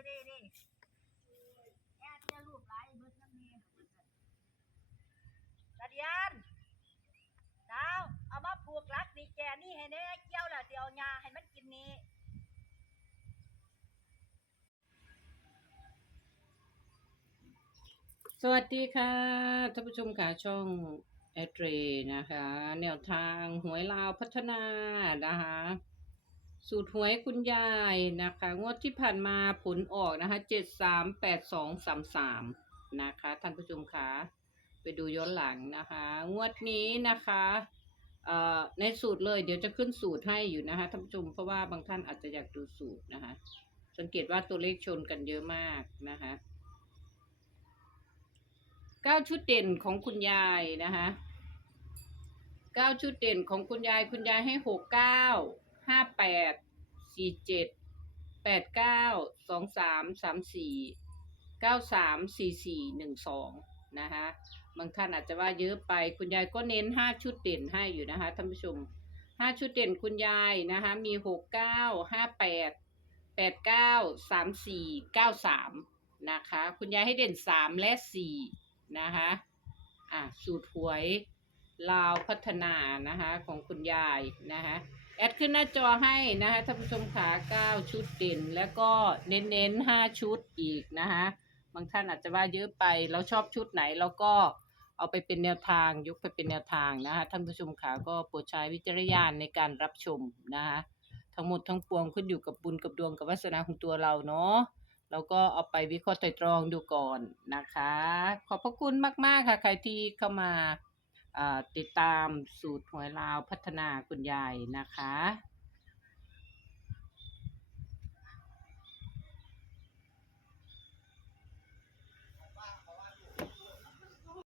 อยู่ดีดิแอบจะรูปหลายเบิดน้ำเนียตาเดียนดาวเอามาผูกรักนี่แกนี่ให้แน่เกี่ยวแล้วเดี๋ยวยาให้มันกินนี่สวัสดีค่ะท่านผู้ชมค่ะช่องแอดเรนะคะ แนวทางหวยลาวพัฒนานะคะ สูตรหวยคุณยายนะคะ งวดที่ผ่านมาผลออกนะคะเจ็ดสามแปดสองสามสามนะคะท่านผู้ชมคะไปดูย้อนหลังนะคะ งวดนี้นะคะเอ่อในสูตรเลยเดี๋ยวจะขึ้นสูตรให้อยู่นะคะท่านผู้ชมเพราะว่าบางท่านอาจจะอยากดูสูตรนะคะ สังเกตว่าตัวเลขชนกันเยอะมากนะคะเก้าชุดเด่นของคุณยายนะคะเก้าชุดเด่นของคุณยายคุณยายให้หกเก้า ห้าแปดสี่เจ็ดแปดเก้าสองสามสามสี่เก้าสามสี่สี่หนึ่งสองนะคะบางท่านอาจจะว่าเยอะไปคุณยายก็เน้นห้าชุดเด่นให้อยู่นะคะท่านผู้ชมห้าชุดเด่นคุณยายนะคะมีหกเก้าห้าแปดแปดเก้าสามสี่เก้าสามนะคะคุณยายให้เด่นสามและสี่นะคะอะสูตรหวยลาวพัฒนานะคะของคุณยายนะคะ แอดขึ้นหน้าจอให้นะคะท่านผู้ชมขา9ชุดเด่น แล้วก็เน้นๆ5ชุดอีกนะคะบางท่านอาจจะว่าเยอะไปเราชอบชุดไหนเราก็เอาไปเป็นแนวทางยกไปเป็นแนวทางนะคะท่านผู้ชมขาก็โปรดใช้วิจารณญาณในการรับชมนะคะทั้งหมดทั้งปวงขึ้นอยู่กับบุญกับดวงกับวาสนาของตัวเราเนาะเราก็เอาไปวิเคราะห์ไตรตรองดูก่อนนะคะ ขอบพระคุณมาก ๆ ค่ะ ใครที่เข้ามา ติดตามสูตรหวยลาวพัฒนาคุณยายนะคะ